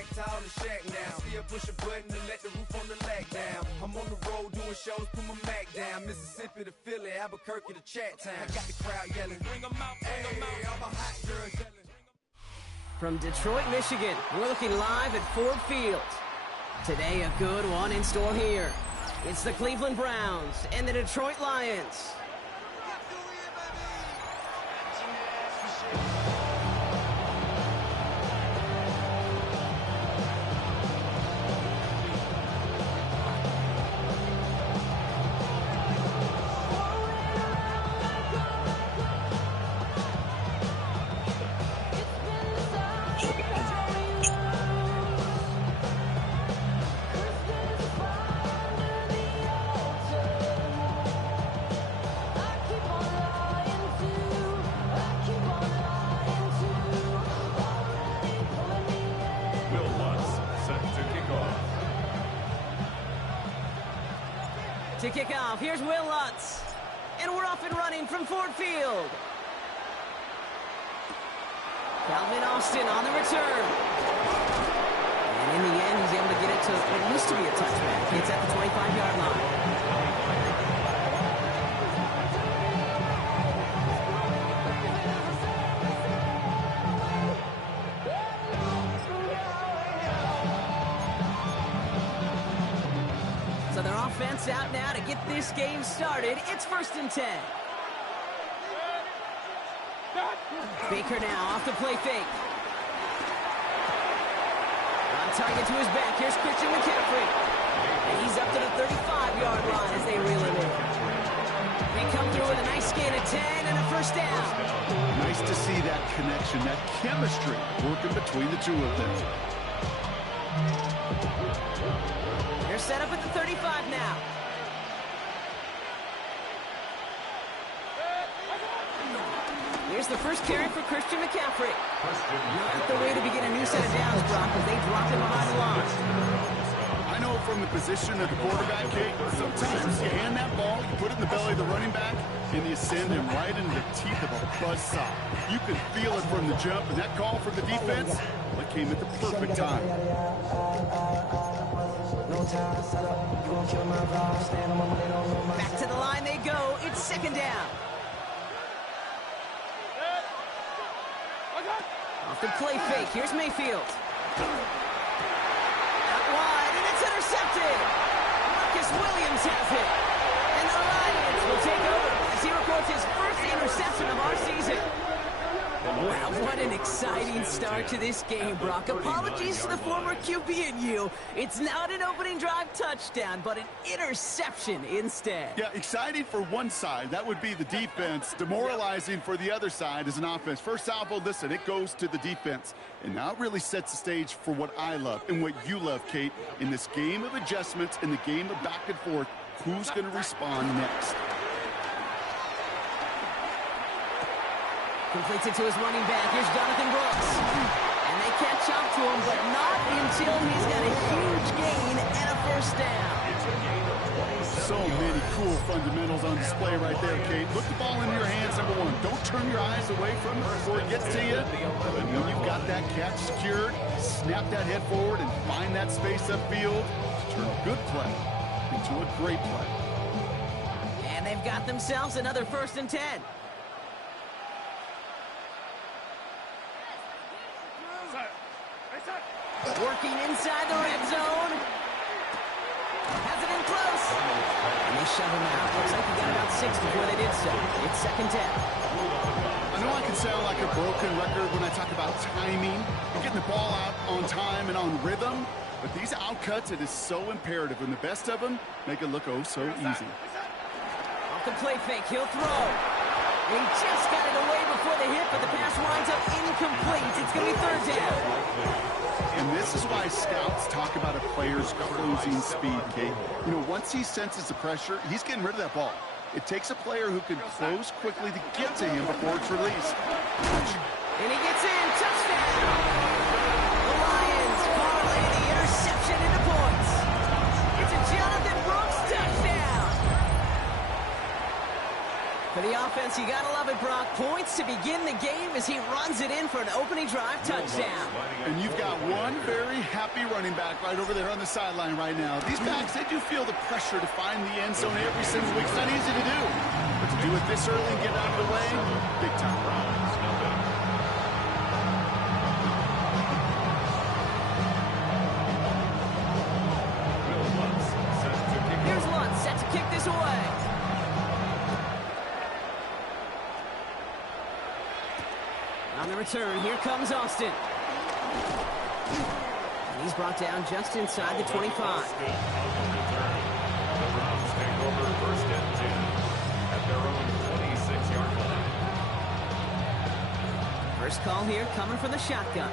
tactile in the shack now. Still push a button to let the roof on the lag down. I'm on the road doing shows, put my Mac down. Mississippi to Philly, Albuquerque to Chat-Town. I got the crowd yelling, bring them out, bring them out. I'm a hot girl yelling. From Detroit, Michigan, we're looking live at Ford Field. Today, a good one in store here. It's the Cleveland Browns and the Detroit Lions. To kick off, here's Will Lutz. And we're off and running from Ford Field. Calvin Austin on the return. And in the end, he's able to get it to what used to be a touchback. It's at the 25-yard line. So their offense out now to get this game started. It's 1st and 10. Baker now off the play fake. On target to his back. Here's Christian McCaffrey. And he's up to the 35-yard line as they reel him in. They come through with a nice gain of 10 and a 1st down. Nice to see that connection, that chemistry working between the two of them. They're set up at the 35 now. Here's the first carry for Christian McCaffrey. Not the way to begin a new set of downs, Brock, as they drop him behind the line. I know from the position of the quarterback, Kate, sometimes you hand that ball, you put it in the belly of the running back, and you send him right into the teeth of a buzzsaw. You can feel it from the jump, and that call from the defense, that came at the perfect time. Back to the line they go. It's 2nd down. Off the play fake. Here's Mayfield. Out wide, and it's intercepted. Marcus Williams has it. And the Lions will take over as he records his first interception of our season. Wow, what an exciting start to this game, Brock. Apologies to the former QB and you. It's not an opening drive touchdown, but an interception instead. Yeah, exciting for one side. That would be the defense. Demoralizing for the other side as an offense. First salvo, listen, it goes to the defense. And now it really sets the stage for what I love and what you love, Kate. In this game of adjustments, in the game of back and forth, who's going to respond next? Completes it to his running back. Here's Jonathan Brooks. And they catch up to him, but not until he's got a huge gain and a 1st down. So many cool fundamentals on display right there, Kate. Put the ball into your hands, number one. Don't turn your eyes away from it before it gets to you. And when you've got that catch secured, snap that head forward and find that space upfield to turn a good play into a great play. And they've got themselves another 1st and 10. Working inside the red zone. Has it in close. And they shove him out. Looks like he got about 6 before they did so. It's 2nd down. I know I can sound like a broken record when I talk about timing and getting the ball out on time and on rhythm, but these outcuts, it is so imperative, and the best of them make it look oh so easy. Off the play fake, he'll throw. He just got it away before the hit, but the pass winds up incomplete. It's going to be 3rd down. And this is why scouts talk about a player's closing speed, Kate. You know, once he senses the pressure, he's getting rid of that ball. It takes a player who can close quickly to get to him before it's released. And he gets in. Touchdown! The Lions parlay the interception into points. It's a Jonathan Brooks touchdown! For the offense, you gotta love it, Brock. points to begin the game as he runs it in for an opening drive touchdown. And you've got one very happy running back right over there on the sideline right now. These backs, they do feel the pressure to find the end zone every single week. It's not easy to do. But to do it this early and get out of the way, big time. Here's Lutz set to kick this away. On the return, here comes Austin. And he's brought down just inside the 25. The Browns take over first and 10 at their own 26-yard line. First call here coming from the shotgun.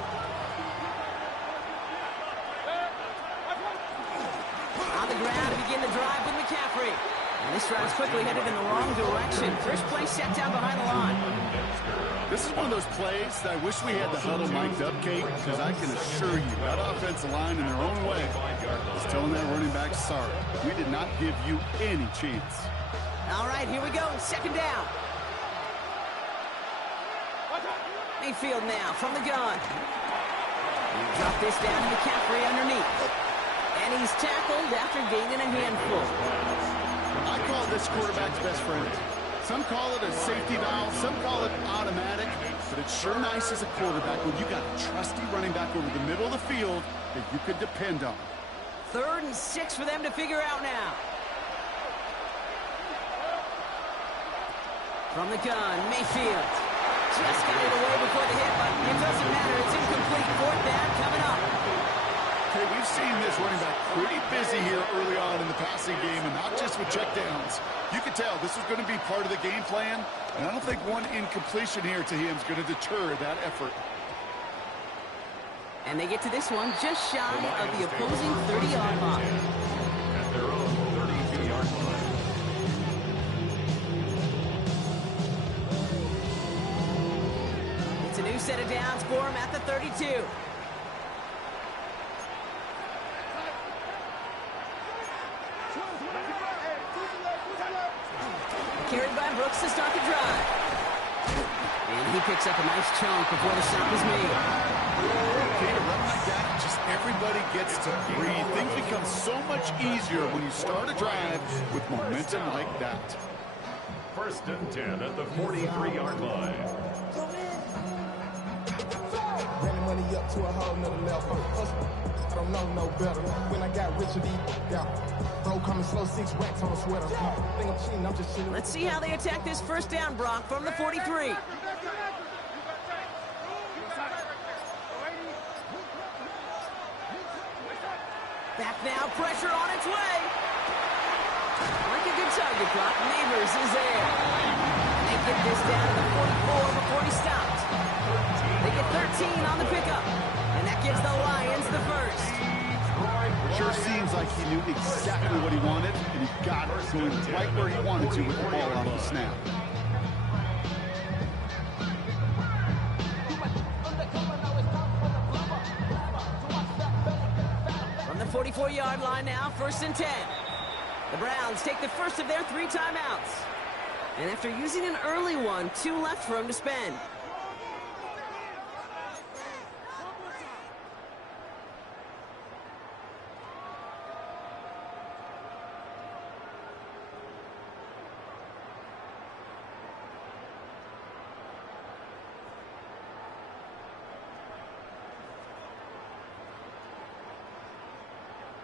On the ground to begin the drive with McCaffrey. And this drive's quickly headed in the wrong direction. First play set down behind the line. This is one of those plays that I wish we had the huddle mic'd up, Kate, because I can assure you that offensive line in their own way is telling that running back, sorry, we did not give you any chance. All right, here we go. Second down. Mayfield now from the gun. Drop this down to McCaffrey underneath. And he's tackled after gaining a handful. I call this quarterback's best friend. Some call it a safety valve, some call it automatic, but it's sure nice as a quarterback when you got a trusty running back over the middle of the field that you could depend on. 3rd and 6 for them to figure out now. From the gun, Mayfield. Just got it away before the hit, but it doesn't matter. It's incomplete. 4th down coming up. Okay, we've seen this running back pretty busy here early on in the passing game, and not just with checkdowns. You could tell this was going to be part of the game plan, and I don't think one incompletion here to him is going to deter that effort. And they get to this one just shy of the opposing 30-yard line. At their own 32-yard line. It's a new set of downs for him at the 32. Carried by Brooks to start the drive. And he picks up a nice chunk before the stop is made. Okay, to run like that, just everybody gets to breathe. Things become so much easier when you start a drive with momentum like that. First and 10 at the 43-yard line. Running money up to a whole nother level. I don't know no better. When I got rich, bro coming slow, 6 racks on a sweater. Think I'm cheating, I'm just chilling. Let's see how they attack this first down, Brock, from the 43. Back now, pressure on its way. Like a good target, Brock. Neighbors is there. They get this down to the 44 before he stopped. They get 13 on the pickup. And that gives the Lions the first. Sure seems like he knew exactly what he wanted, and he got it going right where he wanted to with the ball out of the snap. From the 44-yard line now, 1st and 10. The Browns take the first of their 3 timeouts. And after using an early one, 2 left for him to spend.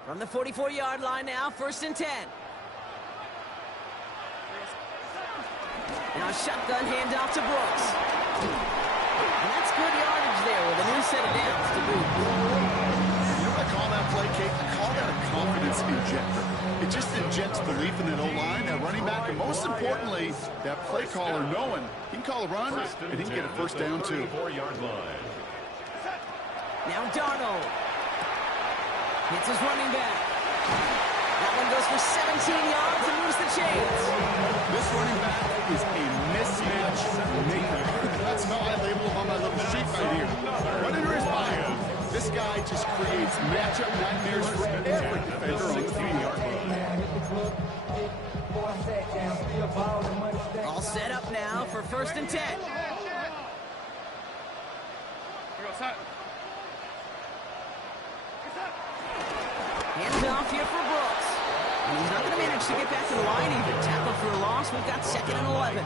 From the 44-yard line now, 1st and 10. Now a shotgun handoff to Brooks. And that's good yardage there with a new set of downs to boot. You know what I call that play, Kate? I call that a confidence injector. It just injects belief in that O-line, that running back, and most importantly, that play caller knowing he can call a run and he can get a first down too. Now Darnold. Hits his running back. That one goes for 17 yards and moves the chains. This running back is a mismatch maker. That's how I label him on my little sheet right here. Right under his body, this guy just creates creates matchup nightmares for every defender on the field. All set up now for 1st and 10. Hands off here for Brooks. And he's not going to manage to get back to the line even. Tackle for a loss. We've got 2nd and 11.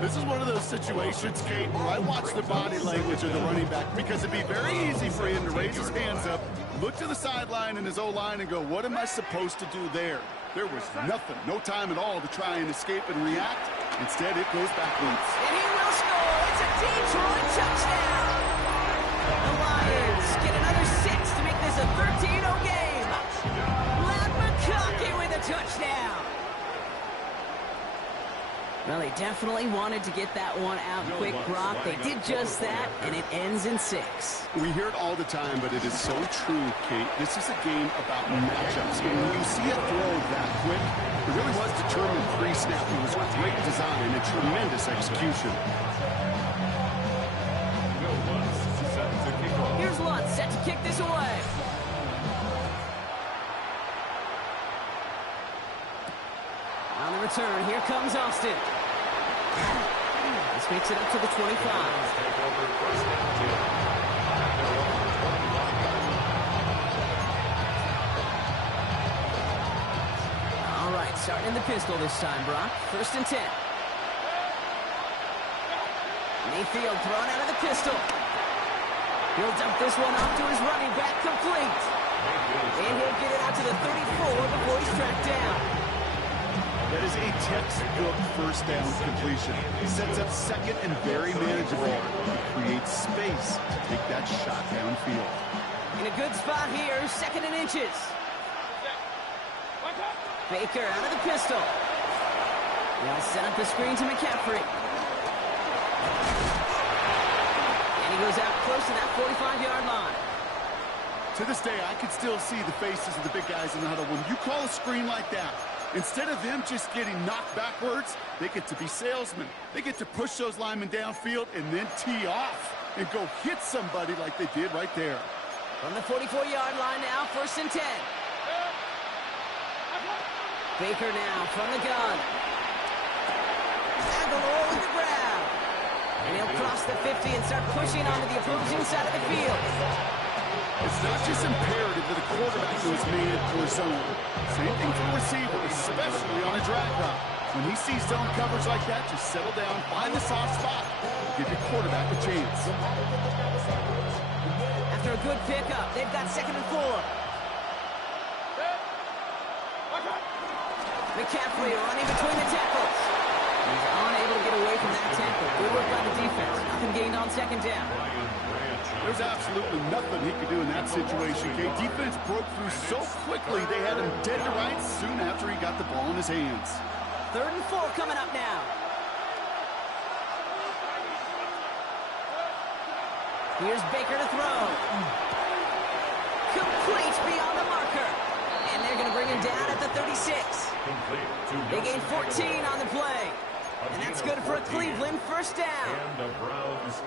This is one of those situations, Kate, where I watch the body language of the running back because it'd be very easy for him to raise his hands up, look to the sideline in his O-line and go, what am I supposed to do there? There was nothing, no time at all to try and escape and react. Instead, it goes backwards. And he will score. It's a Detroit touchdown. The Lions get another 6 to make this a 13-0 game. Ladd McConkey with a touchdown. Well, they definitely wanted to get that one out quick, Brock. They did just that, and it ends in 6. We hear it all the time, but it is so true, Kate. This is a game about matchups. And when you see a throw that quick, it really was determined pre-snap. It was great design and tremendous execution. Here's Lutz set to kick this away. On the return, here comes Austin. This makes it up to the 25. All right, starting in the pistol this time, Brock. 1st and 10. Mayfield thrown out of the pistol. He'll dump this one off to his running back, complete. And he'll get it out to the 34 before he's tracked down. That is a textbook 1st down completion. He sets up 2nd and very manageable. He creates space to take that shot downfield. In a good spot here, 2nd and inches. Baker out of the pistol. They'll set up the screen to McCaffrey. And he goes out close to that 45-yard line. To this day, I can still see the faces of the big guys in the huddle. When you call a screen like that, instead of them just getting knocked backwards, they get to be salesmen. They get to push those linemen downfield and then tee off and go hit somebody like they did right there. From the 44-yard line now, 1st and 10. Baker now from the gun. Aguilar with the grab. And he'll cross the 50 and start pushing onto the opposing side of the field. It's not just imperative that a quarterback goes man or zone. Same thing for a receiver, especially on a drag route. When he sees zone coverage like that, just settle down, find the soft spot, give your quarterback a chance. After a good pickup, they've got 2nd and 4. McCaffrey running between the tackles. He's unable to get away from that tackle. Good work by the defense. Nothing gained on 2nd down. There's absolutely nothing he could do in that situation, Kate. Defense broke through so quickly, they had him dead to rights soon after he got the ball in his hands. 3rd and 4 coming up now. Here's Baker to throw. Complete beyond the marker. And they're going to bring him down at the 36. They gain 14 on the play. And that's good for a Cleveland 1st down.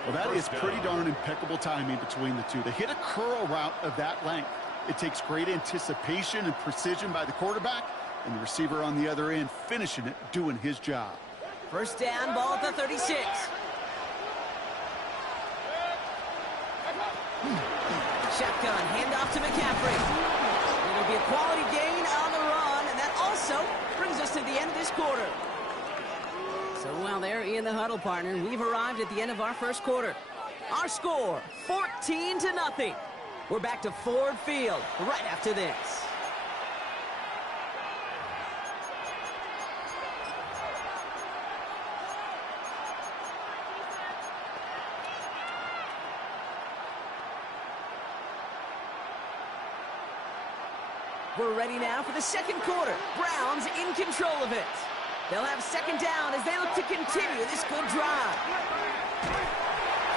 Well, that is pretty darn impeccable timing between the two. To hit a curl route of that length, it takes great anticipation and precision by the quarterback, and the receiver on the other end finishing it, doing his job. 1st down, ball at the 36. Shotgun, handoff to McCaffrey. It'll be a quality gain on the run, and that also brings us to the end of this quarter. So while they're in the huddle, partner, we've arrived at the end of our 1st quarter. Our score, 14-0. We're back to Ford Field right after this. We're ready now for the 2nd quarter. Browns in control of it. They'll have 2nd down as they look to continue this good drive.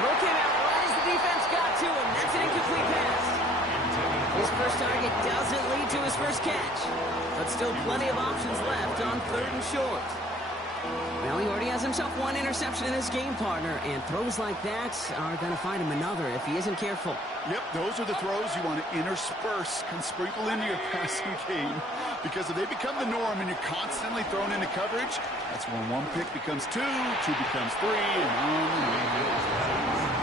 Throw came out right as the defense got to him. That's an incomplete pass. His first target doesn't lead to his first catch, but still plenty of options left on 3rd and short. Well, he already has himself one interception in this game, partner, and throws like that are going to find him another if he isn't careful. Yep, those are the throws you want to intersperse and sprinkle into your passing game. Because if they become the norm and you're constantly thrown into coverage, that's when one pick becomes two becomes three, and on and on.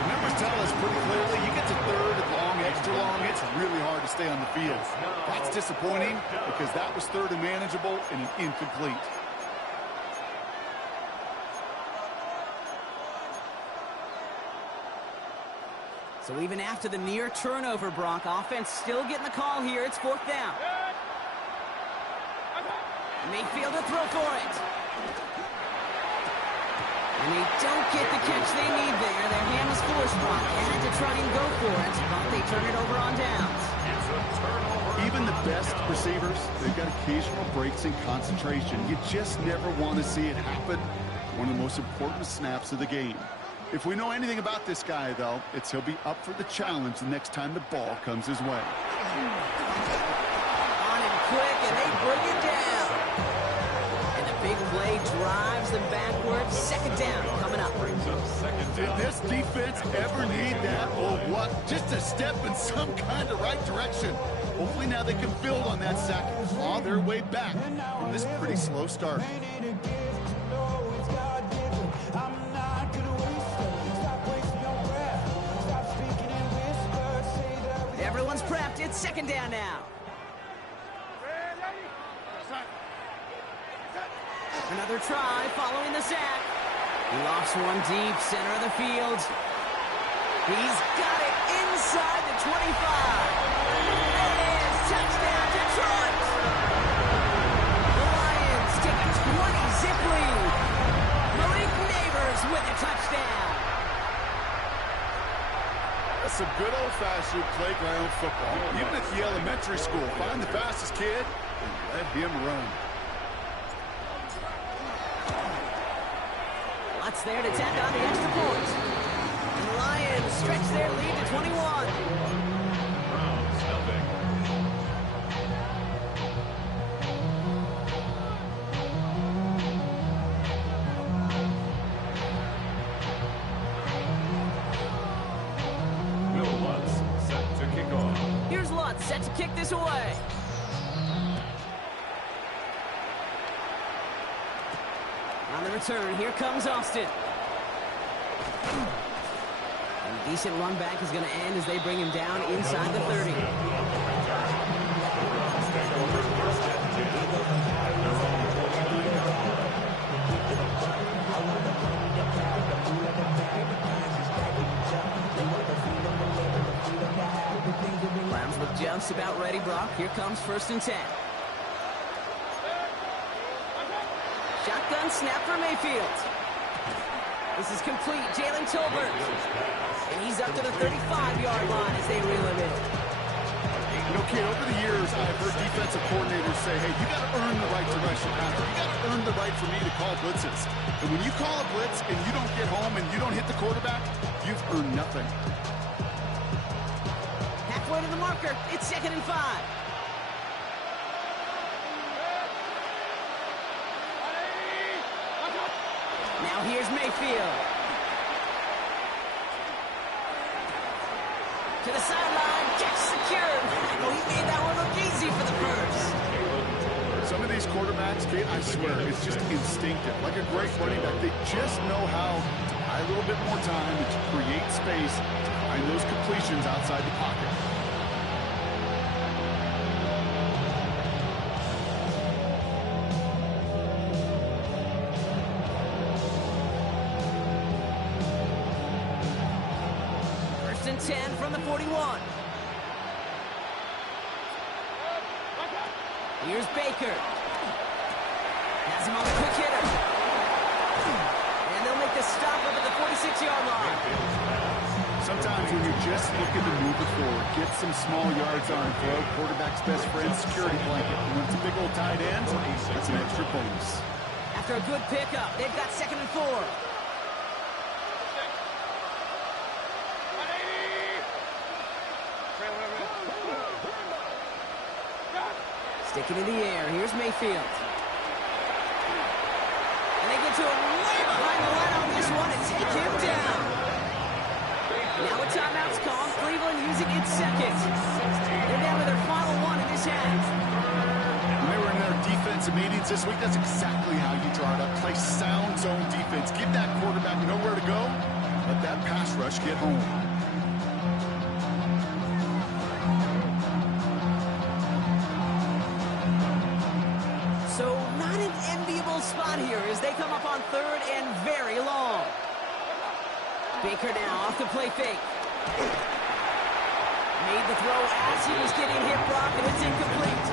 The numbers tell us pretty clearly, you get to third and long, extra long, it's really hard to stay on the field. That's disappointing because that was third and manageable and an incomplete. So even after the near turnover, Brock, offense still getting the call here. It's fourth down. Mayfield to throw for it. And they don't get the catch they need there. Their hand was forced, Brock. Had to try and go for it, but they turn it over on downs. Even the best receivers, they've got occasional breaks in concentration. You just never want to see it happen. One of the most important snaps of the game. If we know anything about this guy, though, it's he'll be up for the challenge the next time the ball comes his way. On him quick, and they bring it down. And the big play drives them backwards. Second down coming up. Did this defense ever need that, or what? Just a step in some kind of right direction. Hopefully now they can build on that sack and claw their way back from this pretty slow start. Everyone's prepped. It's second down now. Another try following the sack. He lofts one deep, center of the field. He's got it inside the 25. There it is. Touchdown, Detroit. The Lions take a 20-zip lead. Malik Neighbors with a touchdown. That's some good old-fashioned playground football. Even at the elementary school, find the fastest kid and let him run. Lutz there to tack on the extra point. And the Lions stretch their lead to 21. Browns, nothing. Will Lutz set to kick off. Here's Lutz set to kick this away. On the return, here comes Austin. And a decent run back is going to end as they bring him down inside the 30. Browns look just about ready, Brock. Here comes 1st and 10. Shotgun snap for Mayfield. This is complete. Jalen Tolbert. And he's up to the 35-yard line as they reel him in. You know, kid, over the years, I've heard defensive coordinators say, hey, you got to earn the right to rush the passer. You got to earn the right for me to call blitzes. And when you call a blitz and you don't get home and you don't hit the quarterback, you've earned nothing. Halfway to the marker. It's 2nd and 5. Now here's Mayfield. To the sideline, catch secured. Oh, he made that one look easy for the first. Some of these quarterbacks, Kate, I swear, it's just instinctive. Like a great running back, they just know how to buy a little bit more time and to create space to find those completions outside the pocket. And 10 from the 41. Here's Baker. Has him on the quick hitter. And they'll make the stop up at the 46-yard line. Sometimes when you're just looking to move it forward, get some small yards on the throw, quarterback's best friend, security blanket. And when it's a big old tight end, that's an extra bonus. After a good pickup, they've got 2nd and 4. Stick it in the air. Here's Mayfield. And they get able to way behind the line on this one and take him down. Now a timeout's called. Cleveland using its second. They're down to their final one in this half. When they were in their defensive meetings this week, that's exactly how you draw it up. Play sound zone defense. Give that quarterback nowhere to go. Let that pass rush get home. So not an enviable spot here as they come up on third and very long. Baker now off the play fake. Made the throw as he was getting hit, Brock, and it's incomplete.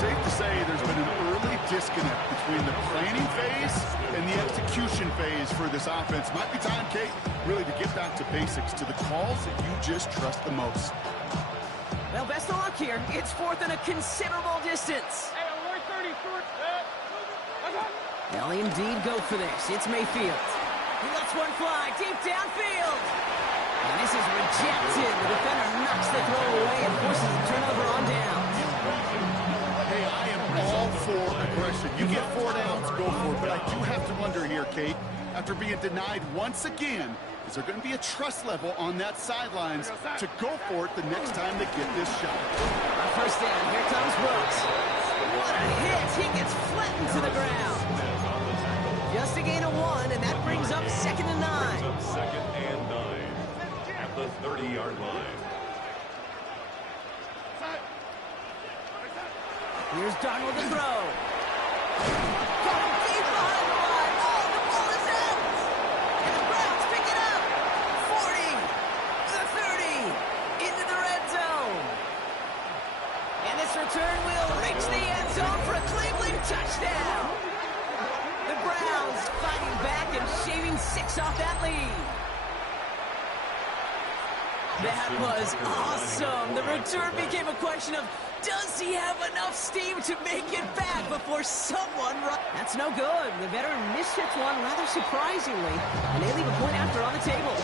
Safe to say there's been an early disconnect between the planning phase and the execution phase for this offense. Might be time, Kate, really to get back to basics, to the calls that you just trust the most. Well, best of luck here. It's fourth and a considerable distance. They'll indeed go for this. It's Mayfield. He lets one fly deep downfield. And this is rejected. The defender knocks the throw away and forces a turnover on down. Hey, I am all for aggression. You get 4 downs, go for it. But I do have to wonder here, Kate, after being denied once again, is there going to be a trust level on that sidelines to go for it the next time they get this shot? First down. Here comes Brooks. What a hit. He gets flattened to the ground. Just a gain of 1, and that brings up 2nd and 9. Second and 9 at the 30-yard line. Here's Darnold to throw. Got him deep behind the line. Oh, the ball is out. And the Browns pick it up. 40, the 30, into the red zone. And this return will reach the end zone for a Cleveland touchdown. The Browns fighting back and shaving 6 off that lead. That was awesome. The return became a question of, does he have enough steam to make it back before someone runs? That's no good. The veteran mishits one rather surprisingly, and they leave a point after on the table.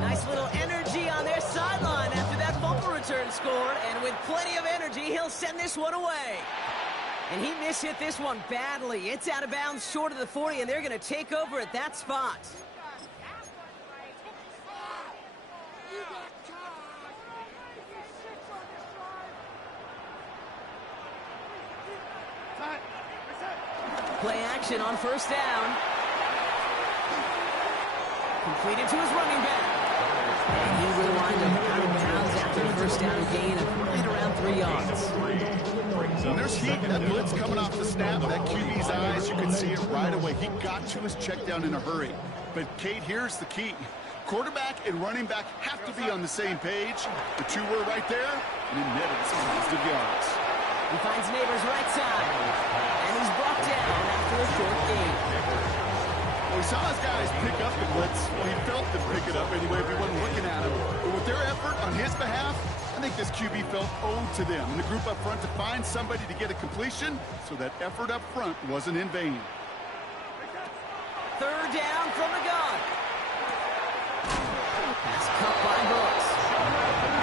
Nice little energy on their sideline after that fumble return scored, and with plenty of energy, he'll send this one away. And he mishit this one badly. It's out of bounds short of the 40, and they're going to take over at that spot. Play action on first down. Completed to his running back. And he will wind up out of bounds after the first down gain of right around 3 yards. When there's heat, that blitz coming off the snap, that QB's eyes, you can see it right away. He got to his check down in a hurry. But, Kate, here's the key. Quarterback and running back have to be on the same page. The two were right there, and he netted some positive yards. He finds Neighbors right side, and he's brought down after a short gain. Well, we saw his guys pick up the blitz. Well, he felt them pick it up anyway if he wasn't looking at him. But with their effort on his behalf, I think this QB felt owed to them and the group up front to find somebody to get a completion, so that effort up front wasn't in vain. Third down from the gun. Pass cut by Brooks.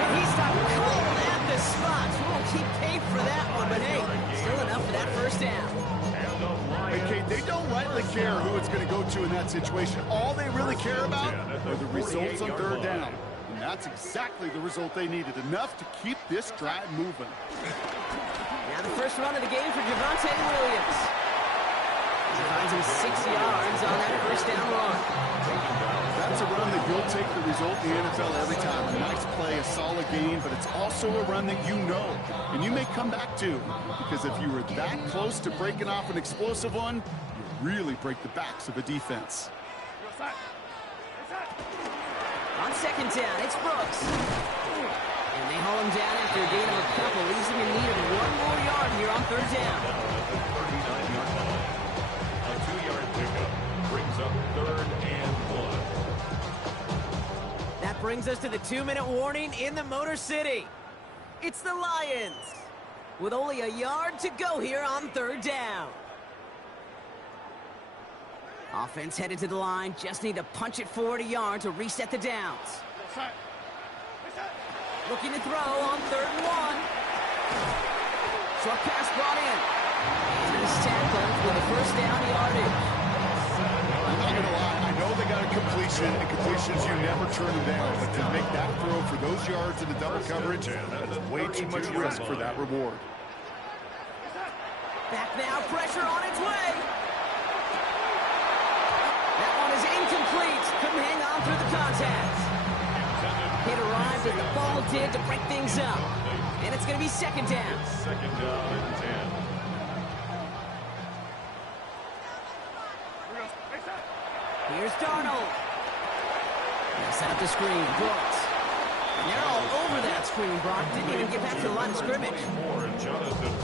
And he stopped cold at the spot. We won't keep paid for that one, but hey, still enough for that first down. Hey, Kate, they don't rightly care who it's going to go to in that situation. All they really care about are the results on third down. And that's exactly the result they needed, enough to keep this drive moving. Now the first run of the game for Javonte Williams. He finds him 6 yards on that first down run. That's a run that you'll take the result in the NFL every time. A nice play, a solid game, but it's also a run that you know, and you may come back to, because if you were that close to breaking off an explosive one, you really break the backs of a defense. On second down, it's Brooks. And they haul him down after a gain of a couple, leaves him in need of 1 more yard here on third down. A 2-yard pickup brings up 3rd and 1. That brings us to the 2-minute warning in the Motor City. It's the Lions, with only a yard to go here on third down. Offense headed to the line, just need to punch it forward a yard to reset the downs. Looking to throw on 3rd and 1. Short pass brought in. And he's tackled with a first down yardage. I'm not going to lie. I know they got a completion, and completions, you never turn them down. But to make that throw for those yards in the double coverage, that's way too much risk for that reward. Back now, pressure on its way. That one is incomplete. Couldn't hang on through the contact. Hit arrived as the ball did to break things up. And it's going to be 2nd down. 2nd down and 10. Here's Darnold. Set up the screen. Brooks. And they're all over that screen, Brock. Didn't even get back to the line of scrimmage.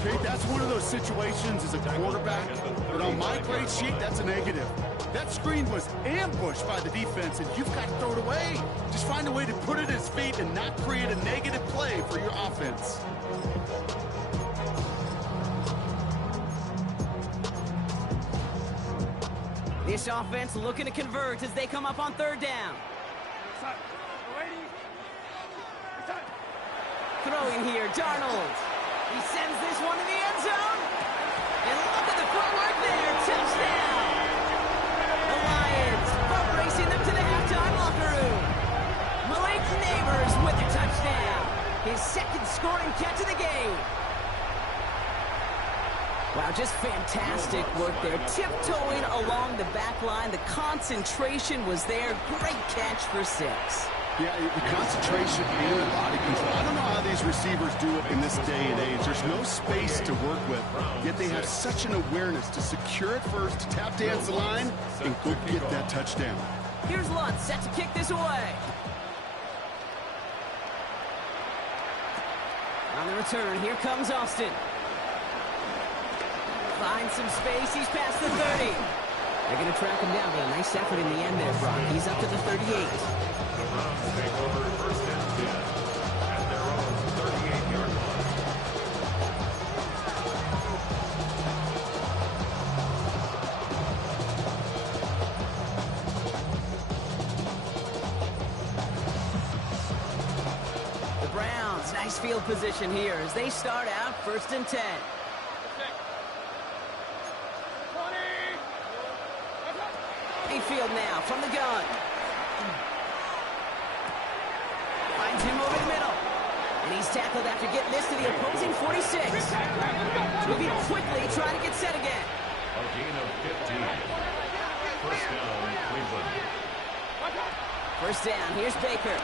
Okay, that's one of those situations as a quarterback, but on my grade sheet, that's a negative. That screen was ambushed by the defense, and you've got to throw it away. Just find a way to put it at his feet and not create a negative play for your offense. This offense looking to convert as they come up on 3rd down. Throwing here, Darnold. He sends this one to the end zone. And look at the footwork there. Touchdown. The Lions boat racing them to the halftime locker room. Malik Neighbors with a touchdown. His 2nd scoring catch of the game. Wow, just fantastic work there. Tiptoeing along the back line. The concentration was there. Great catch for 6. Yeah, the concentration and the body control. I don't know how these receivers do it in this day and age. There's no space to work with, yet they have such an awareness to secure it first, to tap dance the line, and go get that touchdown. Here's Lutz set to kick this away. On the return, here comes Austin. Finds some space, he's past the 30. They're going to track him down, but a nice effort in the end there, Brock. He's up to the 38. The Browns take over 1st and 10 at their own 38-yard line. The Browns, nice field position here as they start out 1st and 10. Mayfield now from the gun. Finds him over the middle. And he's tackled after getting this to the opposing 46. Moving quickly, trying to get set again. A gain of 15. 1st down, Cleveland. 1st down, here's Baker.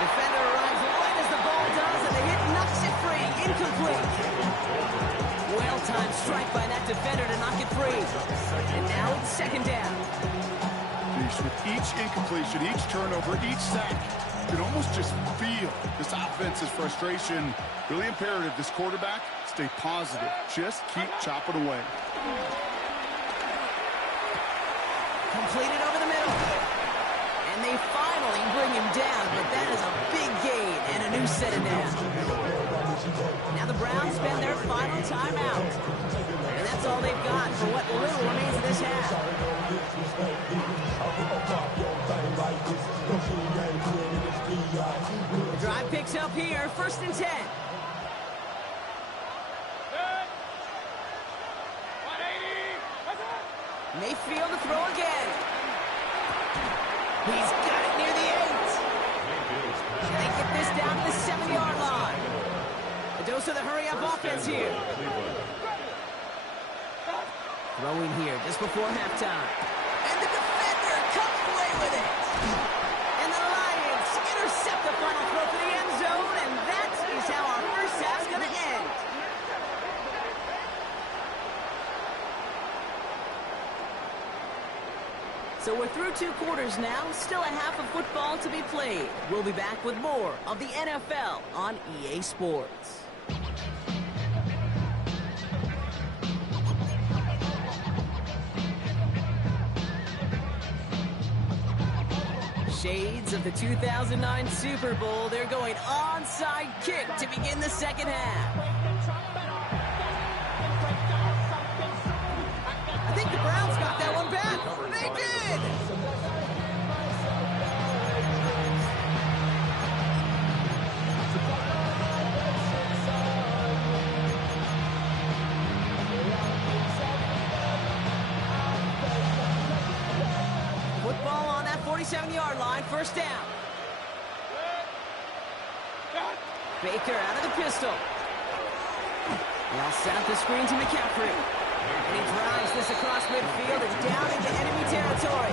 Defender arrives right as the ball does, and the hit knocks it free. Incomplete. Well-timed strike by that defender to knock it free. And now it's 2nd down. With each incompletion, each turnover, each sack, you can almost just feel this offense's frustration. Really imperative, this quarterback, stay positive. Just keep chopping away. Completed over the middle. And they finally bring him down, but that is a big gain and a new set of down. Now the Browns spend their final timeout. And that's all they've got for what little remains of this half. The drive picks up here, 1st and 10. Mayfield to throw again. He's got it near the 8. And they get this down to the 7-yard line. A dose of the hurry-up offense here. Throwing here just before halftime. And the defender comes away with it. And the Lions intercept the final throw for the end zone, and that is how our first half's going to end. So we're through 2 quarters now, still a half of football to be played. We'll be back with more of the NFL on EA Sports. Shades of the 2009 Super Bowl. They're going onside kick to begin the 2nd half. I think the Browns got that one back. They did! 27-yard line, first down. Baker out of the pistol. They'll set up the screen to McCaffrey. And he drives this across midfield and down into enemy territory.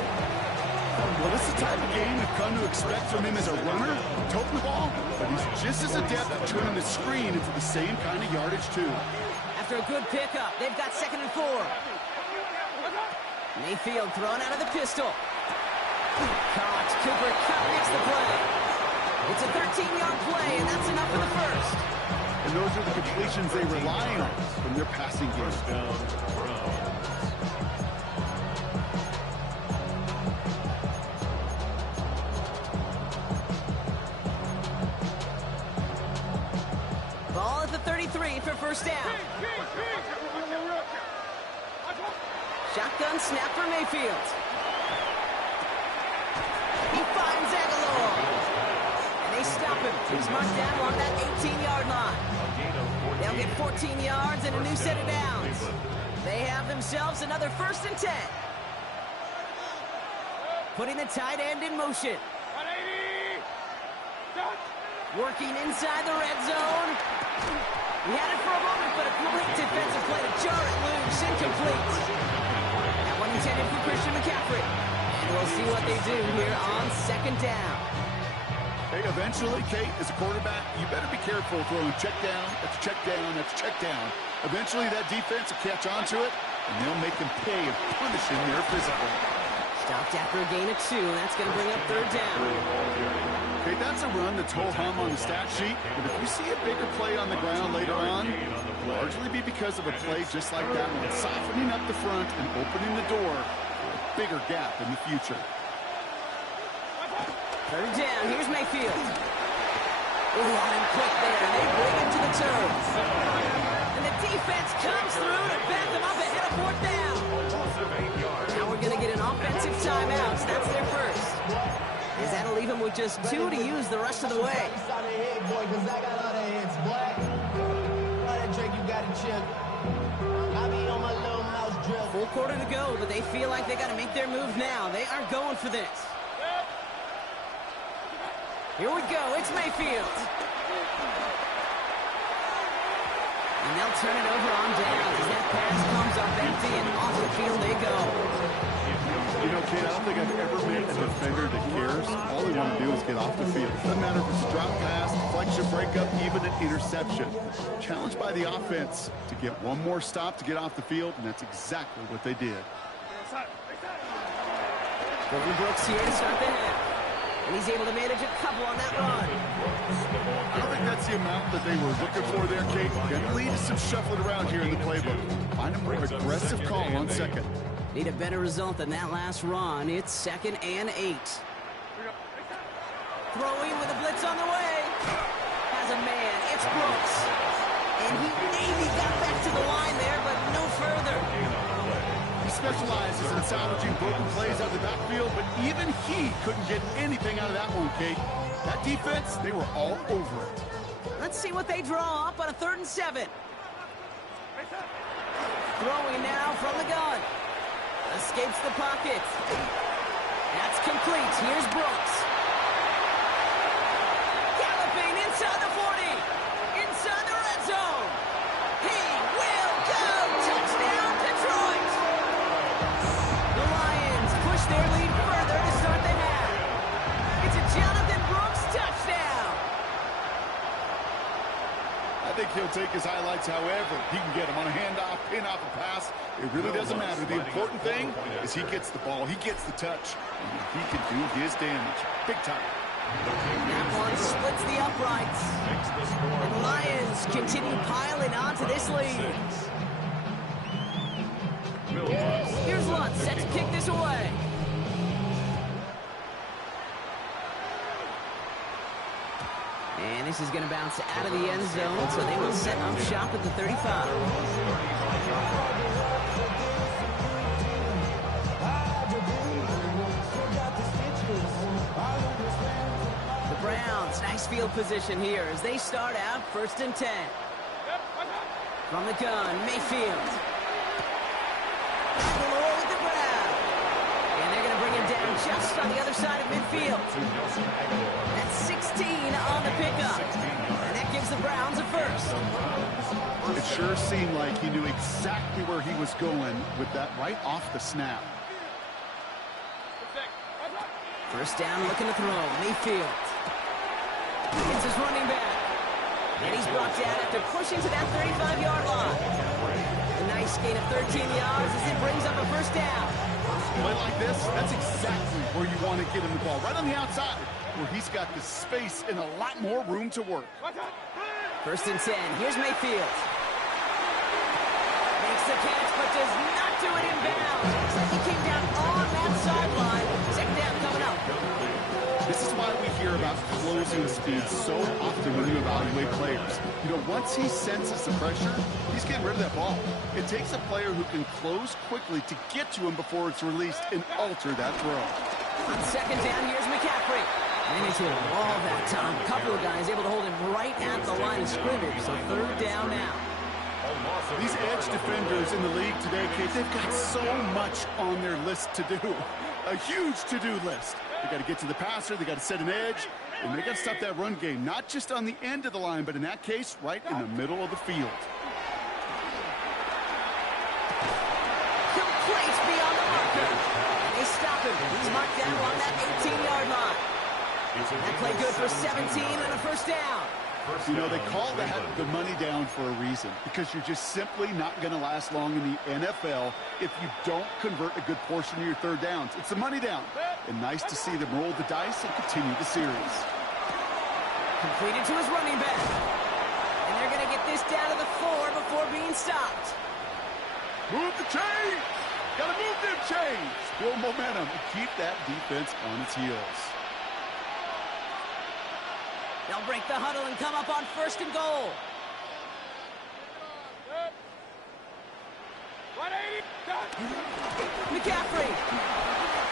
Well, this is the type of game you've come to expect from him as a runner, toting the ball, but he's just as adept at turning the screen into the same kind of yardage, too. After a good pickup, they've got 2nd and 4. Mayfield thrown out of the pistol. Caught. Cooper Kupp makes the play. It's a 13-yard play, and that's enough for the first. And those are the completions they rely on from their passing game. First down, Browns. Ball at the 33 for first down. Shotgun snap for Mayfield. He finds Aguilar. And they stop him. He's marked down on that 18-yard line. They'll get 14 yards and a new set of downs. They have themselves another 1st and 10. Putting the tight end in motion. Working inside the red zone. He had it for a moment, but a great defensive play to jar it loose. Incomplete. That one intended for Christian McCaffrey. And we'll see what they do here on 2nd down. Hey, eventually, Kate, as a quarterback, you better be careful throwing check down after check down after check down. Eventually, that defense will catch on to it, and they'll make them pay and punish him their physical. Stopped after a gain of 2, and that's going to bring up 3rd down. Okay, that's a run that's ho-hum on the stat sheet, but if you see a bigger play on the ground later on, it'll largely be because of a play just like that one, softening up the front and opening the door for a bigger gap in the future. 3rd down, here's Mayfield. Oh, on him quick there, and they bring him to the turf. And the defense comes through to back them up ahead of 4th down. Now we're going to get an offensive timeout, so that's their first. Is that'll leave him with just 2 to use the rest of the way. Full quarter to go, but they feel like they got to make their move now. They are going for this. Here we go. It's Mayfield. And they'll turn it over on downs as that pass comes up empty and off the field they go. You know, Kate, I don't think I've ever met a defender that cares. All they want to do is get off the field. Doesn't matter if it's a drop pass, deflection, breakup, even an interception. Challenged by the offense to get one more stop to get off the field, and that's exactly what they did. Golden Brooks here to start the half. And he's able to manage a couple on that run. I don't think that's the amount that they were looking for there, Kate. Gonna lead to some shuffling around here in the playbook. Find a more aggressive call on 2nd. Need a better result than that last run. It's 2nd and 8. Throwing with a blitz on the way. Has a man. It's Brooks. And he maybe got back to the line there, but no further. He specializes in salvaging broken plays out of the backfield, but even he couldn't get anything out of that one, Kate. That defense, they were all over it. Let's see what they draw up on a 3rd and 7. Throwing now from the gun. Escapes the pocket. That's complete. Here's Brooks. Galloping inside the 40. Inside the red zone. He will go. Touchdown, Detroit. The Lions push their lead further to start the half. It's a Jonathan Brooks touchdown. I think he'll take his highlights however he can get them on a handoff, pin off a pass. It really doesn't matter. The important thing is he gets the ball, he gets the touch, and he can do his damage. Big time. That one splits the uprights. And the Lions continue piling onto this lead. Here's Lutz set to kick this away. And this is going to bounce out of the end zone, so they will set up shop at the 35. The Browns, nice field position here as they start out 1st and 10. From the gun, Mayfield. With the ground. And they're going to bring him down just on the other side of to Nelson Aguilar. That's 16 on the pickup. 16 yards. And that gives the Browns a first. It sure seemed like he knew exactly where he was going with that right off the snap. First down, looking to throw. Mayfield. It's his running back. And he's brought down after pushing to that 35-yard line. A nice gain of 13 yards as it brings up a first down. Play like this, that's exactly where you want to get him the ball. Right on the outside, where he's got the space and a lot more room to work. First and 10. Here's Mayfield. Makes the catch, but does not do it in bounds. Looks like he came down on that sideline. Second down coming up. This is why we hear about closing speed so often when you evaluate players. You know, once he senses the pressure, he's getting rid of that ball. It takes a player who can close quickly to get to him before it's released and alter that throw. On second down, here's McCaffrey. And he's hit a wall that time. A couple of guys able to hold him right at the line of scrimmage. So third down now. These edge defenders in the league today, Kate, they've got so much on their list to do. A huge to-do list. They got to get to the passer, they got to set an edge, and they got to stop that run game, not just on the end of the line, but in that case, right in the middle of the field. Complete beyond the marker. And they stop him. He's marked down on that 18-yard line. That play good for 17 and a first down. You know, they call that the money down for a reason, because you're just simply not going to last long in the NFL if you don't convert a good portion of your third downs. It's the money down. And nice to see them roll the dice and continue the series. Completed to his running back. And they're going to get this down to the 4 before being stopped. Move the chains! Got to move them chains! Build momentum and keep that defense on its heels. They'll break the huddle and come up on first and goal. McCaffrey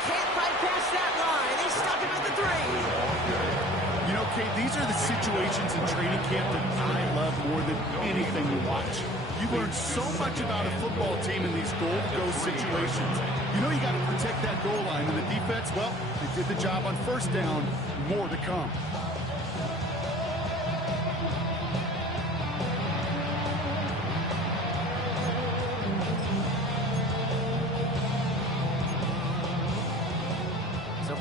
can't bypass that line. They stop him at the 3. You know, Kate, these are the situations in training camp that I love more than anything to watch. You learn so much about a football team in these goal-to-go situations. You know you got to protect that goal line, and the defense, well, they did the job on first down. More to come.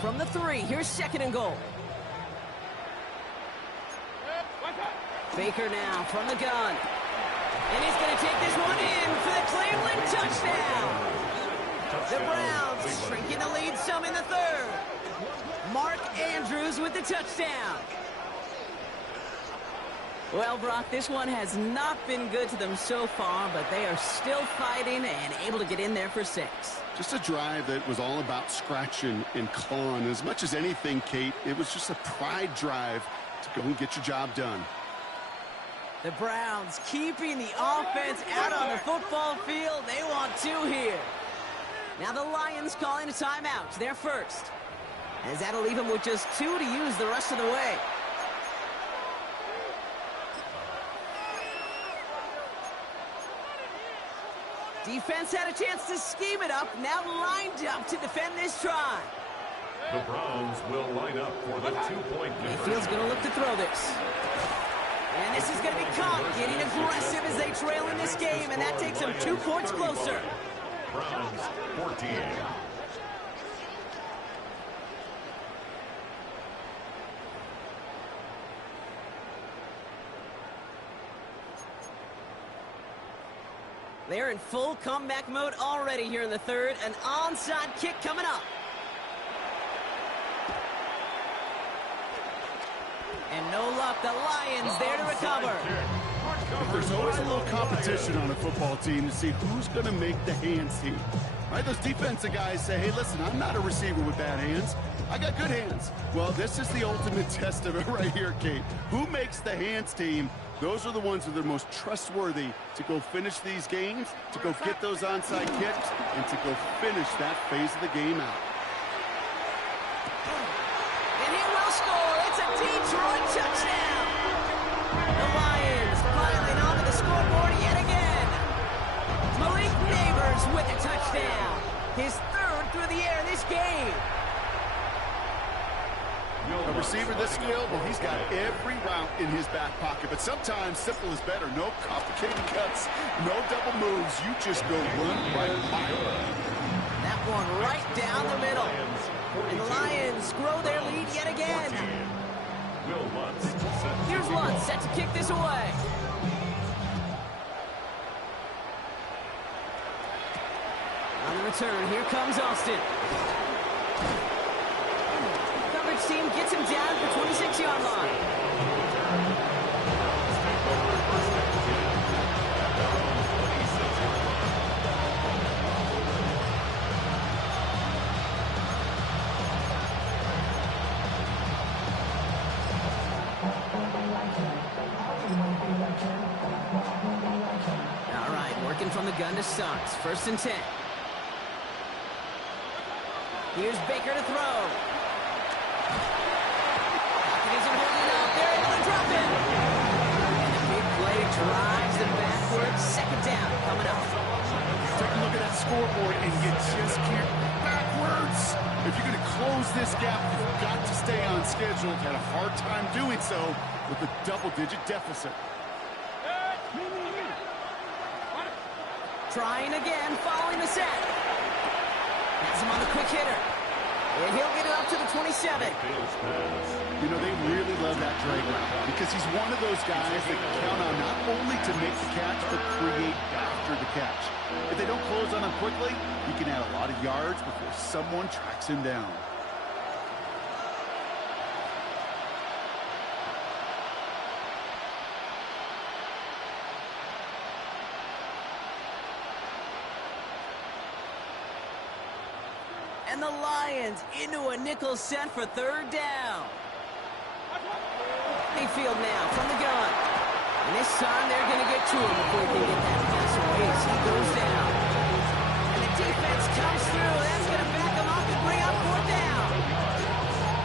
From the 3, here's second and goal. Baker now from the gun. And he's going to take this one in for the Cleveland touchdown. The Browns shrinking the lead some in the third. Mark Andrews with the touchdown. Well, Brock, this one has not been good to them so far, but they are still fighting and able to get in there for 6. Just a drive that was all about scratching and clawing. As much as anything, Kate, it was just a pride drive to go and get your job done. The Browns keeping the offense out on the football field. They want 2 here. Now the Lions calling a timeout. Their first. As that'll leave them with just 2 to use the rest of the way. Defense had a chance to scheme it up, now lined up to defend this try. The Browns will line up for the 2-point conversion. Mayfield's going to look to throw this. And this is going to be caught, getting aggressive as they trail in this game, and that takes them 2 points closer. Browns 14. They're in full comeback mode already here in the third. An onside kick coming up. And no luck, the Lions there to recover. There's always a little competition on a football team to see who's going to make the hands team. Right? Those defensive guys say, hey, listen, I'm not a receiver with bad hands. I got good hands. Well, this is the ultimate test of it right here, Kate. Who makes the hands team? Those are the ones that are most trustworthy to go finish these games, to go get those onside kicks, and to go finish that phase of the game out. And he will score. It's a Detroit touchdown. The Lions piling onto the scoreboard yet again. Malik Neighbors with a touchdown. His third through the air this game. A receiver this skilled, well, he's got every route in his back pocket. But sometimes simple is better. No complicated cuts, no double moves. You just go run right by him. That one right down the middle. And the Lions grow their lead yet again. Will Lutz. Here's Lutz set to kick this away. On the return, here comes Austin. Coverage team gets him down at the 26-yard line. All right, working from the gun to start. 1st and 10. Here's Baker to throw. Pocket isn't holding up. They're able to drop it. And the big play drives them backwards. 2nd down coming up. Take a look at that scoreboard, and you just can't backwards. If you're going to close this gap, you've got to stay on schedule. Had a hard time doing so with a double-digit deficit. Trying again, following the set. Has him on the quick hitter. And he'll get it up to the 27. You know, they really love that drag route because he's one of those guys that can count on not only to make the catch, but create after the catch. If they don't close on him quickly, he can add a lot of yards before someone tracks him down. And the Lions into a nickel set for 3rd down. Mayfield now from the gun. And this time they're going to get to him before he can get that pass away as he goes down. And the defense comes through. That's going to back him up and bring up 4th down.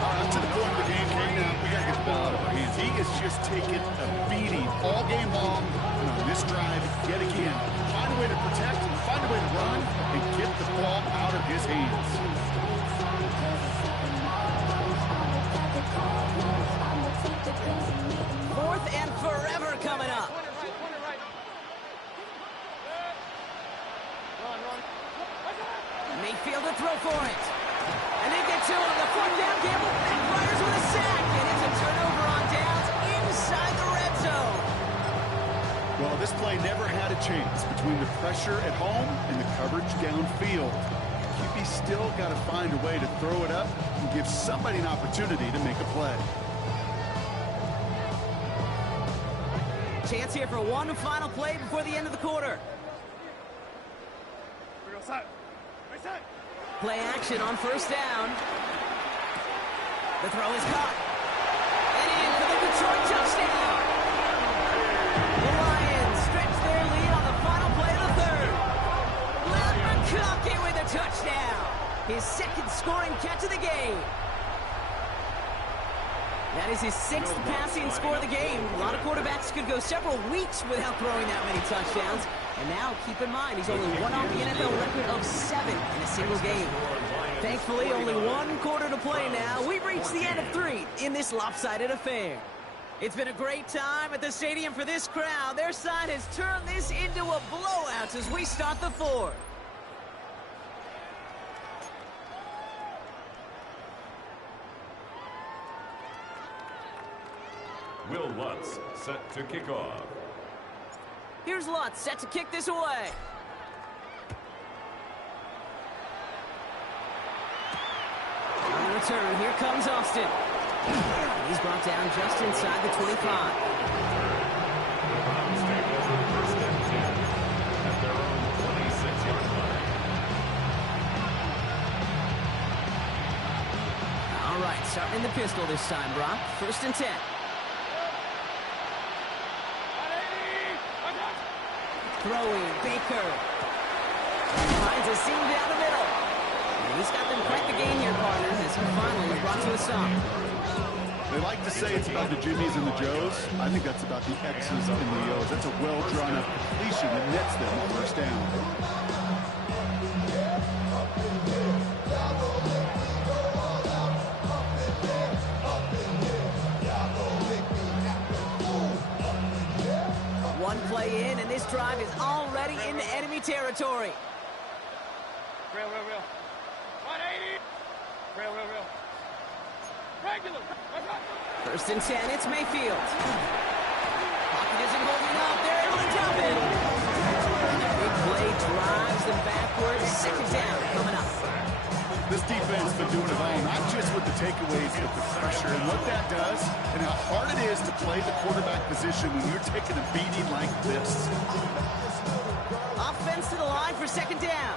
Up to the point of the game, Kane, now we got to get the ball out of our hands. He is just taking a beating all game long. And on this drive, yet again, find a way to protect, find a way to run, and get the ball out of his hands. 4th and forever coming up. Mayfield to throw for it. And they get to him. The 4th down gamble backfires with a sack. And it's a turnover on downs inside the red zone. Well, this play never had a chance between the pressure at home and the coverage downfield. QB still got to find a way to throw it up and give somebody an opportunity to make a play. Chance here for one final play before the end of the quarter. Play action on 1st down. The throw is caught. And in for the Detroit touchdown. The Lions stretch their lead on the final play of the 3rd. Leonard McConkey with a touchdown. His 2nd scoring catch of the game. That is his 6th passing score of the game. A lot of quarterbacks could go several weeks without throwing that many touchdowns. And now, keep in mind, he's only one off the NFL record of 7 in a single game. Thankfully, only 1 quarter to play now. We've reached the end of 3 in this lopsided affair. It's been a great time at the stadium for this crowd. Their side has turned this into a blowout as we start the 4th. Will Lutz set to kick off. Here's Lutz set to kick this away. On the return, here comes Austin. He's brought down just inside the 25. Browns take over 1st and 10 at their own 26-yard line. All right, starting in the pistol this time, Brock. 1st and 10. Throwing, Baker. Finds a seam down the middle. And he's got them quite the gain here, partners, as he finally is brought to a stop. They like to say it's about the Jimmies and the Joes. I think that's about the X's and the O's. That's a well-drawn-up completion that nets them on 1st down. drive is already into enemy territory. Real. 180. Real. Regular. First and 10, it's Mayfield. Pocket isn't holding up. They're able to jump in. The big play drives them backwards. Second down coming up. This defense has been doing it all, not just with the takeaways, but the pressure and what that does and how hard it is to play the quarterback position when you're taking a beating like this. Offense to the line for second down.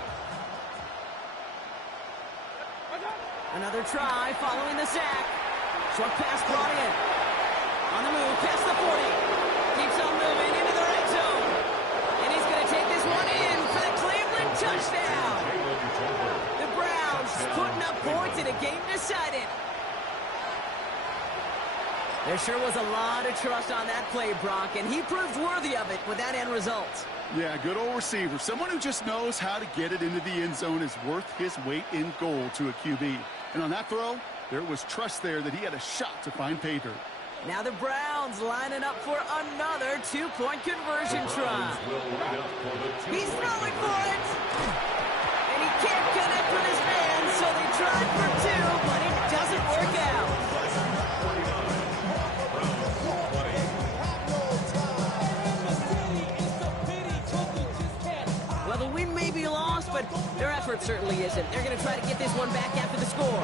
Another try following the sack. Short pass brought in. On the move, past the 40. Keeps on moving into the red zone. And he's going to take this one in for the Cleveland touchdown. The Browns putting up points in a game decided. There sure was a lot of trust on that play, Brock, and he proved worthy of it with that end result. Yeah, good old receiver. Someone who just knows how to get it into the end zone is worth his weight in gold to a QB. And on that throw, there was trust there that he had a shot to find pay dirt. Now the Browns lining up for another two-point conversion try. He's throwing for it. And he can't connect with his man, so they tried for two, but it doesn't work out. Well, the win may be lost, but their effort certainly isn't. They're going to try to get this one back after the score.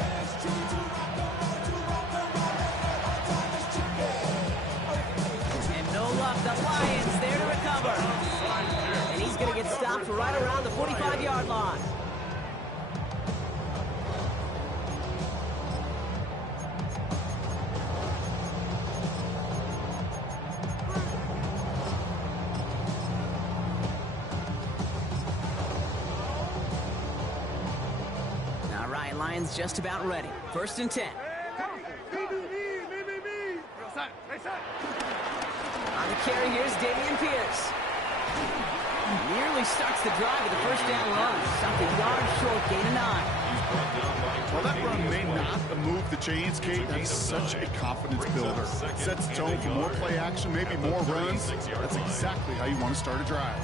And no luck, the Lions there to recover. And he's going to get stopped right around the 45-yard line. Lions just about ready. First and 10. On the carry, here's Dameon Pierce. Nearly starts the drive with the first down run. Stopped a yard short, gain of 9. Well, that run may not move the chains, Kate. That's such a confidence builder. Sets the tone for more play action, maybe more runs. That's exactly how you want to start a drive.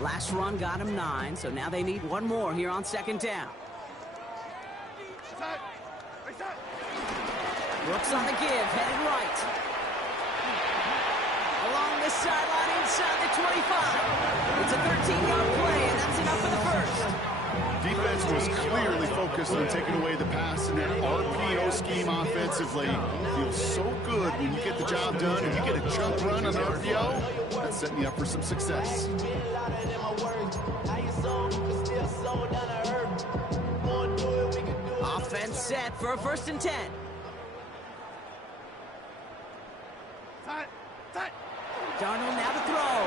Last run got him 9, so now they need one more here on second down. Brooks on the give, headed right. Along this sideline inside the 25. It's a 13-yard play, and that's enough for the first. Defense was clearly focused on taking away the pass in that RPO scheme offensively. Feels so good when you get the job done and you get a jump run on RPO. That's setting you up for some success. Offense set for a first and 10. Darnold now to throw.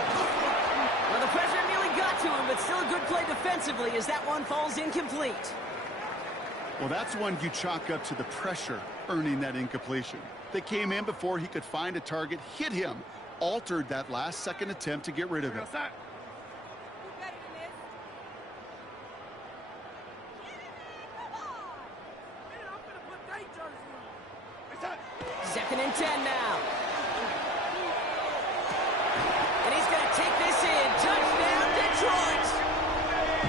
Well, the pressure nearly got to him, but still a good play defensively as that one falls incomplete. Well, that's one you chalk up to the pressure earning that incompletion. They came in before he could find a target, hit him, altered that last-second attempt to get rid of it. Second and 10 now. And he's going to take this in. Touchdown, Detroit.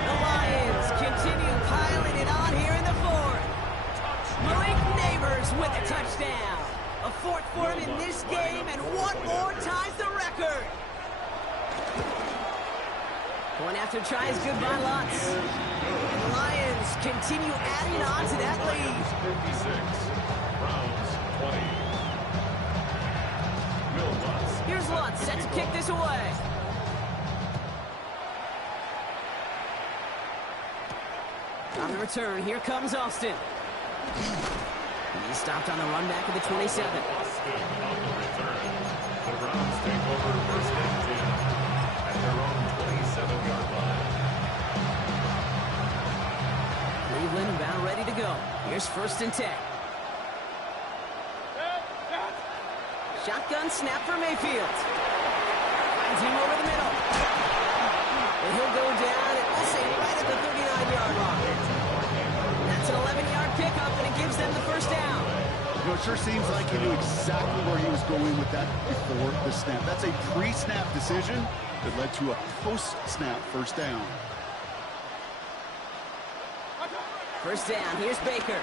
The Lions continue piling it on here in the fourth. Malik Neighbors with a touchdown. A fourth for him in this game, and one more ties the record. Point after try is good by Lutz. And the Lions continue adding on to that lead. 56, Browns 20. Will Lutz. Here's Lutz set to kick this away. On the return, here comes Austin. He's stopped on the run back of the 27. Austin on the return. The Browns take over first and 10 at their own 27-yard line. Cleveland about ready to go. Here's first and 10. Shotgun snap for Mayfield. Finds him over the middle. And he'll go down and we'll say right at the 39-yard line. That's an 11-yard pickup, and it gives them the first down. You know, it sure seems like he knew exactly where he was going with that before the snap. That's a pre-snap decision that led to a post-snap first down. First down, here's Baker.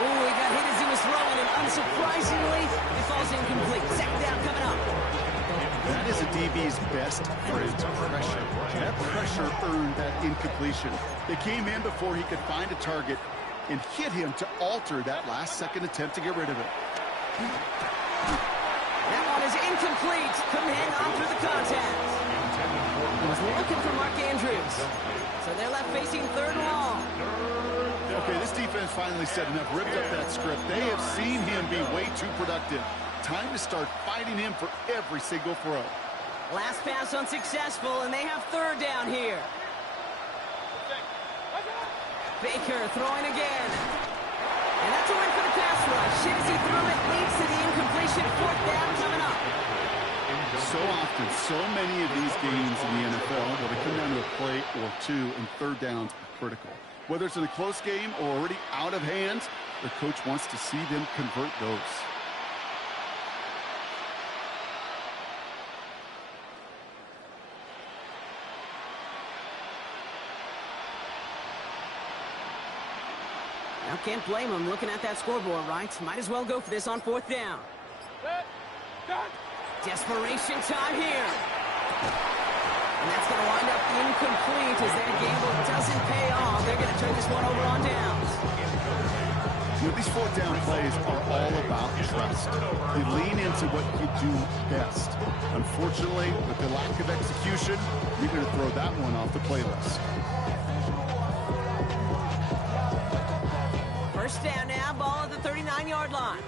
Ooh, he got hit as he was throwing, and unsurprisingly, it falls incomplete. Second down coming up. That is a DB's best friend, pressure. That pressure earned that incompletion. They came in before he could find a target and hit him to alter that last-second attempt to get rid of it. That one is incomplete. Couldn't hang on through the contact. He was looking for Mark Andrews. So they're left facing third and long. Okay, this defense finally said enough, ripped up that script. They have seen him be way too productive. Time to start fighting him for every single throw. Last pass unsuccessful, and they have third down here. Baker throwing again. And that's a win for the pass rush. Shit as he threw it, leads to the incompletion. Fourth down coming up. So often, so many of these games in the NFL, where they come down to a play or two, and third downs are critical. Whether it's in a close game or already out of hand, the coach wants to see them convert those. Now can't blame him looking at that scoreboard, right? Might as well go for this on fourth down. Desperation time here. And that's going to wind up incomplete as that gamble doesn't pay off. They're going to turn this one over on downs. You know, these fourth down plays are all about trust. You lean into what you do best. Unfortunately, with the lack of execution, you're going to throw that one off the playlist. First down now, ball at the 39-yard line.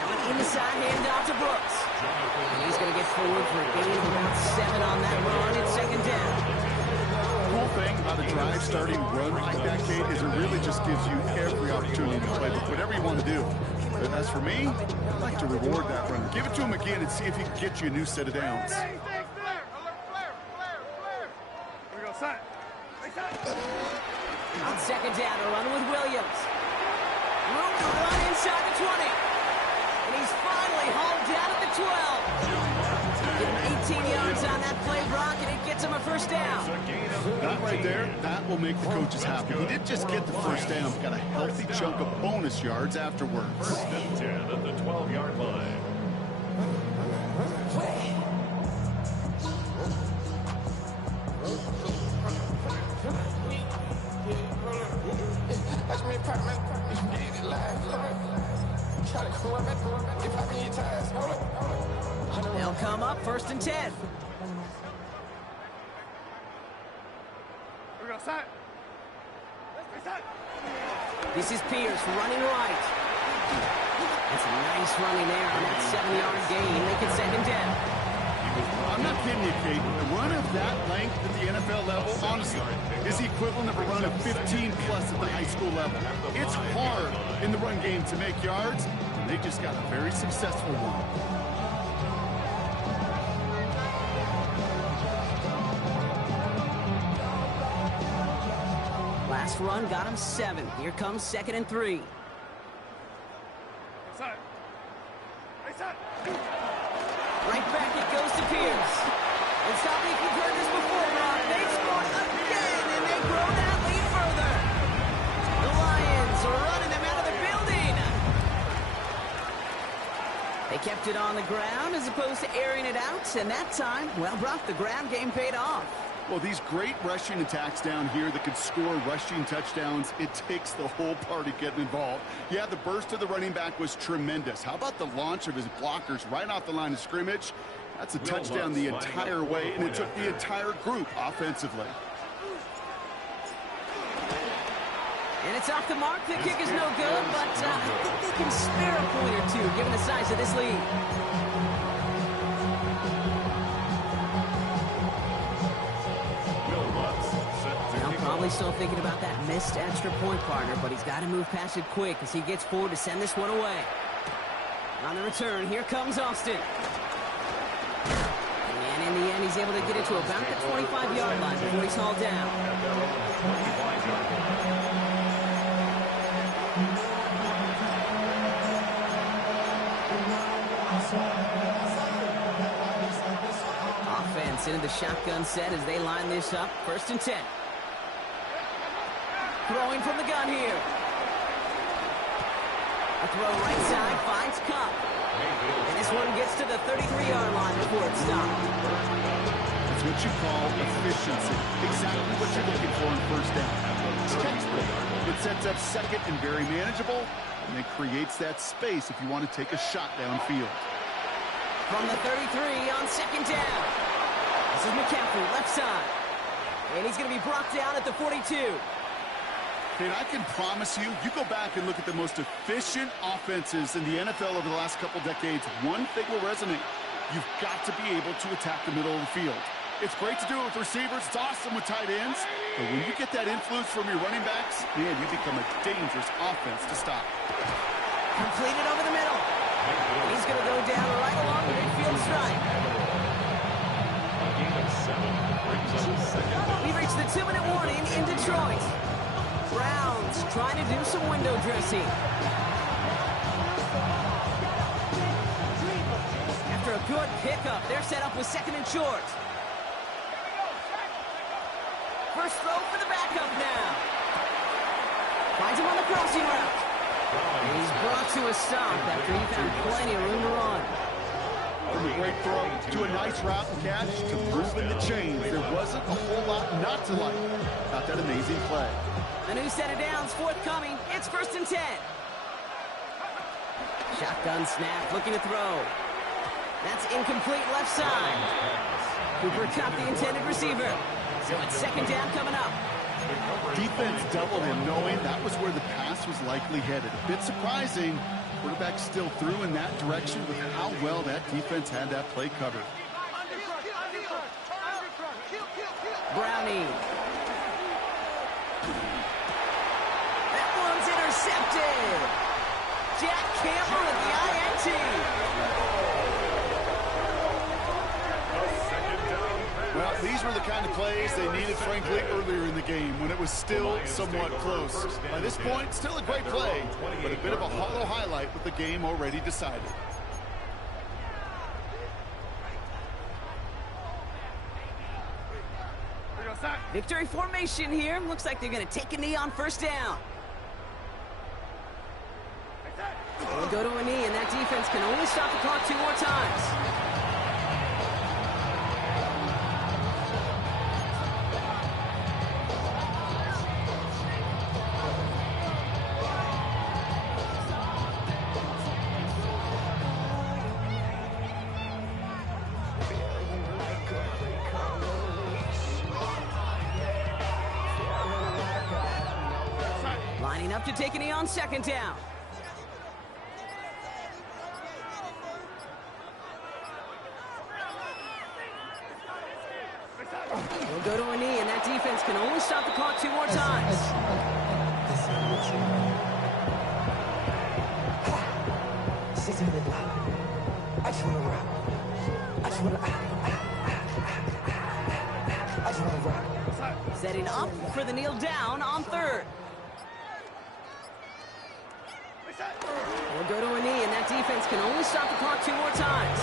Now an inside handoff to Brooks. And he's going to get forward for a gain of about 7 on that run. It's second down. The cool thing about a drive starting run like that, Kate, is it really just gives you every opportunity to play whatever you want to do. But as for me, I'd like to reward that run. Give it to him again and see if he can get you a new set of downs. On second down, a run with Williams. Room to run inside the 20. And he's finally hauled down at the 12. Give him 18 yards on that play, Brock, and it gets him a first down. That right there, that will make the coaches happy. He didn't just get the first down, got a healthy chunk of bonus yards afterwards. First and 10 at the 12-yard line. They'll come up first and 10. This is Pierce running right. That's a nice running there on that 7-yard gain. Make it second down. I'm not kidding you, Kate. A run of that length at the NFL level, honestly, is the equivalent of a run of 15-plus at the high school level. It's hard in the run game to make yards, and they just got a very successful one. Last run got him 7. Here comes second and 3. Right back it goes to Pierce. And stop me if you've heard this before, Brock. They scored again, and they grow that lead further. The Lions are running them out of the building. They kept it on the ground as opposed to airing it out, and that time, well, Brock, the ground game paid off. Well, these great rushing attacks down here that could score rushing touchdowns, it takes the whole party getting involved. Yeah, the burst of the running back was tremendous. How about the launch of his blockers right off the line of scrimmage? That's a touchdown the entire way, and it took the entire group offensively. And it's off the mark. The kick is no good, but I think they can spare a point or two given the size of this lead. Probably still thinking about that missed extra point, partner, but he's got to move past it quick as he gets forward to send this one away. On the return, here comes Austin. And in the end And he's able to get it to about the 25-yard line before he's hauled down. At their own 25-yard line. Offense into the shotgun set as they line this up. 1st and 10. Throwing from the gun here. A throw right side, finds Cup. And this one gets to the 33-yard line before it's stopped. It's what you call efficiency. Exactly what you're looking for in 1st down. It's textbook. It sets up 2nd and very manageable, and it creates that space if you want to take a shot downfield. From the 33 on 2nd down. This is McCaffrey, left side. And he's going to be brought down at the 42. And I can promise you, you go back and look at the most efficient offenses in the NFL over the last couple decades, one thing will resonate. You've got to be able to attack the middle of the field. It's great to do it with receivers. It's awesome with tight ends. But when you get that influence from your running backs, man, you become a dangerous offense to stop. Completed over the middle. He's going to go down right along the midfield stripe. A gain of 7 brings up 2nd down. We've reached the 2-minute warning in Detroit. Browns trying to do some window dressing. After a good pickup, they're set up with 2nd and short. First throw for the backup now. Finds him on the crossing route. And he's brought to a stop after he found plenty of room to run. From a great throw to a nice route and catch to moving the chains. There wasn't a whole lot not to like about that amazing play. A new set of downs forthcoming. It's 1st and 10. Shotgun snap, looking to throw. That's incomplete left side. Cooper Kupp, the intended receiver. So it's 2nd down coming up. Defense doubled him, knowing that was where the pass was likely headed. A bit surprising. Quarterback still threw in that direction with how well that defense had that play covered. Browning. That one's intercepted. Jack Campbell at the INT. Well, these were the kind of plays they needed, frankly, earlier in the game when it was still somewhat close. By this point, still a great play, but a bit of a hollow highlight with the game already decided. Victory formation here. Looks like they're going to take a knee on 1st down. They'll go to a knee, and that defense can only stop the clock 2 more times. Lining up to take a knee on 2nd down. He'll go to a knee, and that defense can only stop the clock 2 more times. I just want to rock. I just want to rock. Setting up for the kneel down on 3rd. He'll go to a knee, and that defense can only stop the clock 2 more times.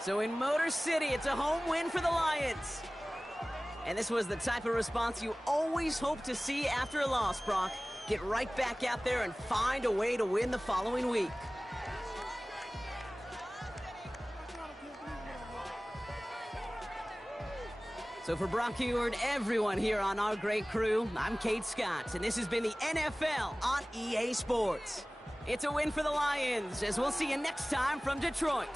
So in Motor City, it's a home win for the Lions. And this was the type of response you always hope to see after a loss, Brock. Get right back out there and find a way to win the following week. So for Brock Huard, everyone here on our great crew, I'm Kate Scott, and this has been the NFL on EA Sports. It's a win for the Lions, as we'll see you next time from Detroit.